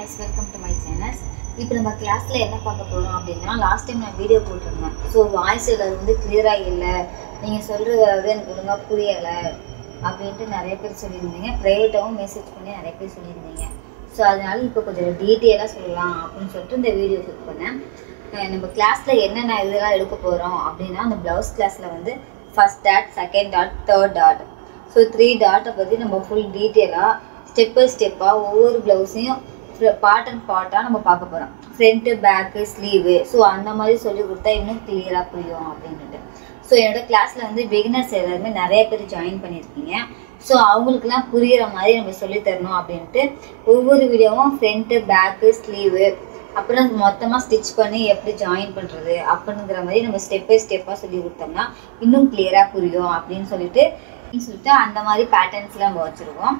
guys, welcome to my channel. இப்போ நம்ம கிளாஸ்ல என்ன பார்க்க போறோம் அப்படினா லாஸ்ட் டைம் நான் வீடியோ போட்டுருந்தேன். சோ வாய்ஸ் எல்லாம் வந்து கிளியரா இல்ல. நீங்க சொல்றது எனக்கு ஒழுங்கா புரியல அப்படினு நிறைய பேர் சொல்லிருந்தீங்க. பிரைவேட்டாவும் மெசேஜ் பண்ணி நிறைய பேர் சொல்லிருந்தீங்க. சோ அதனால இப்போ கொஞ்சம் டீடைலா சொல்லலாம் அப்படினு சொல்லிட்டு இந்த வீடியோ ஷூட் பண்ணேன். நம்ம கிளாஸ்ல என்னென்ன இதெல்லாம் எடுக்க போறோம் அப்படினா அந்த ப்ளவுஸ் கிளாஸ்ல வந்து first dot, second dot, third dot. So 3 டாட்டை பத்தி நம்ம ஃபுல் டீடைலா ஸ்டெப் பை ஸ்டெப்பா ஒவ்வொரு ப்ளவுஸையும் பார்ட் அண்ட் பார்ட்டாக நம்ம பார்க்க போகிறோம். Front, bag, sleeve. ஸோ அந்த மாதிரி சொல்லி கொடுத்தா இன்னும் கிளியராக புரியும் அப்படின்ட்டு. ஸோ என்னோடய கிளாஸில் வந்து பிகினர்ஸ் எல்லாருமே நிறைய பேர் ஜாயின் பண்ணியிருக்கீங்க. ஸோ அவங்களுக்குலாம் புரிகிற மாதிரி நம்ம சொல்லித்தரணும் அப்படின்ட்டு ஒவ்வொரு வீடியோவும் ஃப்ரண்ட்டு, பேக்கு, ஸ்லீவு, அப்புறம் மொத்தமாக ஸ்டிச் பண்ணி எப்படி ஜாயின் பண்ணுறது அப்படிங்கிற மாதிரி நம்ம ஸ்டெப் பை ஸ்டெப்பாக சொல்லி கொடுத்தோம்னா இன்னும் கிளியராக புரியும் அப்படின்னு சொல்லிட்டு அந்த மாதிரி பேட்டர்ன்ஸ்லாம் நம்ம வச்சுருக்கோம்.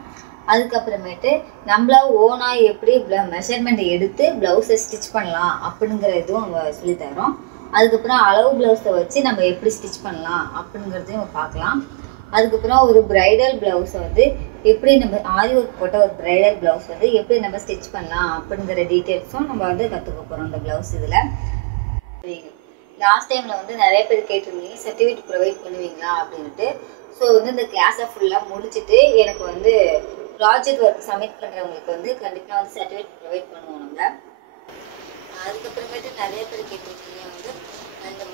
அதுக்கப்புறமேட்டு நம்மளா ஓனாக எப்படி மெஷர்மெண்ட் எடுத்து ப்ளவுஸை ஸ்டிச் பண்ணலாம் அப்படிங்கிற இதுவும் நம்ம சொல்லித்தரோம். அதுக்கப்புறம் அளவு ப்ளவுஸை வச்சு நம்ம எப்படி ஸ்டிச் பண்ணலாம் அப்படிங்கிறதையும் நம்ம பார்க்கலாம். அதுக்கப்புறம் ஒரு ப்ரைடல் ப்ளவுஸை வந்து எப்படி நம்ம ஆரி ஒர்க் போட்ட ஒரு ப்ரைடல் ப்ளவுஸ் வந்து எப்படி நம்ம ஸ்டிச் பண்ணலாம் அப்படிங்கிற டீட்டெயில்ஸும் நம்ம வந்து கற்றுக்க போகிறோம் இந்த ப்ளவுஸ் இதில். லாஸ்ட் டைமில் வந்து நிறைய பேர் கேட்டிருந்தீங்க சர்டிஃபிகேட் ப்ரொவைட் பண்ணுவீங்களா அப்படின்ட்டு. ஸோ வந்து இந்த கிளாஸை ஃபுல்லாக முடிச்சுட்டு எனக்கு வந்து ப்ராஜெக்ட் ஒர்க் சப்மிட் பண்ணுறவங்களுக்கு வந்து கண்டிப்பாக வந்து சர்டிஃபிகேட் ப்ரொவைட் பண்ணுவோம் நம்ம. அதுக்கப்புறமேட்டு நிறைய பேர் கேட்டிருக்கீங்க வந்து இந்த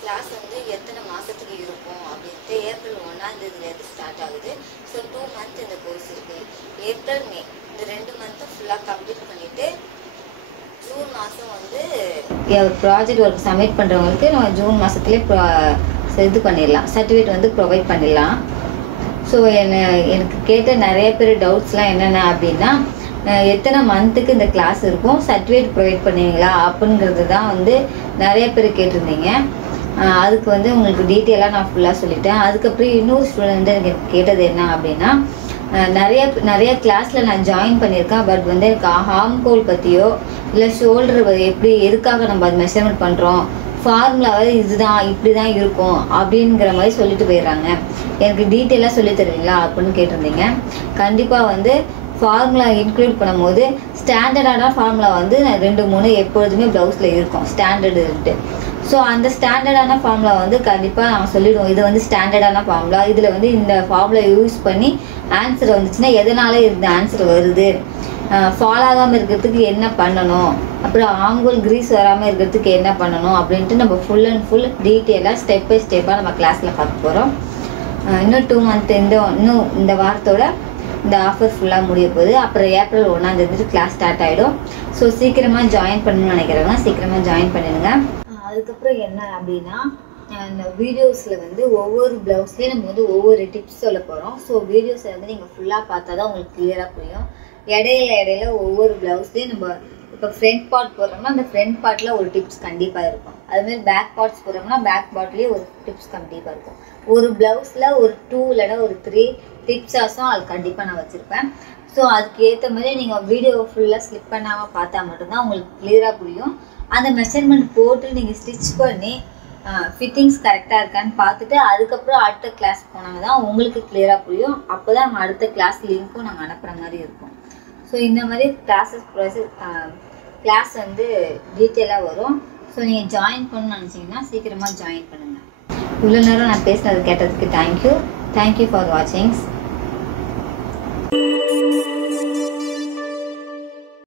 கிளாஸ் வந்து எத்தனை மாதத்துக்கு இருக்கும் அப்படின்ட்டு. ஏப்ரல் 1ஆம் தேதியிலேருந்து ஸ்டார்ட் ஆகுது. ஸோ 2 மந்த் இந்த கோர்ஸ் இருக்குது. ஏப்ரல், மே இந்த 2 மந்த்தை ஃபுல்லாக கம்ப்ளீட் பண்ணிவிட்டு ஜூன் மாதம் வந்து ப்ராஜெக்ட் ஒர்க் சப்மிட் பண்ணுறவங்களுக்கு நம்ம ஜூன் மாதத்துலேயே இது பண்ணிடலாம், சர்டிஃபிகேட் வந்து ப்ரொவைட் பண்ணிடலாம். ஸோ எனக்கு கேட்ட நிறைய பேர் டவுட்ஸ்லாம் என்னென்ன அப்படின்னா எத்தனை மந்த்துக்கு இந்த கிளாஸ் இருக்கும், சர்டிஃபிகேட் ப்ரொவைட் பண்ணுவீங்களா அப்படிங்கிறது தான் வந்து நிறைய பேர் கேட்டிருந்தீங்க. அதுக்கு வந்து உங்களுக்கு டீட்டெயிலாக நான் ஃபுல்லாக சொல்லிட்டேன். அதுக்கப்புறம் இன்னொரு ஸ்டூடெண்ட் எனக்கு கேட்டது என்ன அப்படின்னா நிறைய கிளாஸில் நான் ஜாயின் பண்ணியிருக்கேன். பட் வந்து எனக்கு ஹார்ம் கோல் பற்றியோ இல்லை ஷோல்டர் எப்படி எதுக்காக நம்ம அது மெஷர்மெண்ட் பண்ணுறோம், ஃபார்முலாவே இதுதான் இப்படி தான் இருக்கும் அப்படிங்கிற மாதிரி சொல்லிட்டு போயிடுறாங்க. எனக்கு டீட்டெயிலாக சொல்லி தருவீங்களா அப்படின்னு கேட்டிருந்தீங்க. கண்டிப்பாக வந்து ஃபார்முலா இன்க்ளூட் பண்ணும்போது ஸ்டாண்டர்டான ஃபார்முலா வந்து 2-3 எப்பொழுதுமே ப்ளவுஸில் இருக்கும், ஸ்டாண்டர்டு இருக்குது. ஸோ அந்த ஸ்டாண்டர்டான ஃபார்முலா வந்து கண்டிப்பாக நாங்கள் சொல்லிடுவோம். இது வந்து ஸ்டாண்டர்டான ஃபார்முலா, இதில் வந்து இந்த ஃபார்முலா யூஸ் பண்ணி ஆன்சர் வந்துச்சுன்னா எதனால இந்த ஆன்சர் வருது, ஃபால் ஆகாமல் இருக்கிறதுக்கு என்ன பண்ணணும், அப்புறம் ஆங்கோல் கிரீஸ் வராமல் இருக்கிறதுக்கு என்ன பண்ணணும் அப்படின்ட்டு நம்ம ஃபுல் அண்ட் ஃபுல் டீட்டெயிலாக ஸ்டெப் பை ஸ்டெப்பாக நம்ம கிளாஸில் பார்க்க போகிறோம். இன்னும் 2 மந்த் இன்னும் இந்த வாரத்தோட இந்த ஆஃபர் ஃபுல்லாக முடிய போகுது. அப்புறம் ஏப்ரல் 1ஆம் தேதி கிளாஸ் ஸ்டார்ட் ஆகிடும். ஸோ சீக்கிரமாக ஜாயின் பண்ணணும்னு நினைக்கிறவங்க சீக்கிரமாக ஜாயின் பண்ணிடுங்க. அதுக்கப்புறம் என்ன அப்படின்னா இந்த வீடியோஸில் வந்து ஒவ்வொரு ப்ளவுஸ்லேயும் நம்ம வந்து ஒவ்வொரு டிப்ஸ் சொல்ல போகிறோம். ஸோ வீடியோஸை வந்து நீங்கள் ஃபுல்லாக பார்த்தா தான் உங்களுக்கு கிளியராக புரியும். இடையில ஒவ்வொரு ப்ளவுஸ்லேயும் நம்ம இப்போ ஃப்ரண்ட் பார்ட் போடுறோம்னா அந்த ஃப்ரண்ட் பார்ட்டில் ஒரு டிப்ஸ் கண்டிப்பாக இருக்கும். அதுமாதிரி பேக் பார்ட்ஸ் போடுறோம்னா பேக் பார்ட்லேயே ஒரு டிப்ஸ் கண்டிப்பாக இருக்கும். ஒரு ப்ளவுஸில் ஒரு 2 இல்லைனா ஒரு 3 டிப்ஸாஸும் அது கண்டிப்பாக நான் வச்சுருப்பேன். ஸோ அதுக்கு ஏற்ற மாதிரி நீங்கள் வீடியோவை ஃபுல்லாக ஸ்லிப் பண்ணாமல் பார்த்தா மட்டும்தான் உங்களுக்கு கிளியராக புரியும். அந்த மெஷர்மெண்ட் போட்டு நீங்கள் ஸ்டிச் பண்ணி ஃபிட்டிங்ஸ் கரெக்டாக இருக்கான்னு பார்த்துட்டு அதுக்கப்புறம் அடுத்த கிளாஸ் போனாங்க தான் உங்களுக்கு கிளியராக புரியும். அப்போ தான் நம்ம அடுத்த கிளாஸ் லிங்க்கும் நாங்கள் அனுப்புகிற மாதிரி இருக்கும். ஸோ இந்த மாதிரி கிளாஸ் வந்து டீட்டெயிலாக வரும். ஸோ நீங்கள் ஜாயின் பண்ணணும்னு நினச்சிங்கன்னா சீக்கிரமாக ஜாயின் பண்ணுங்கள். இவ்வளோ நேரம் நான் பேசுனது கேட்டதுக்கு தேங்க்யூ ஃபார் வாட்சிங்ஸ்.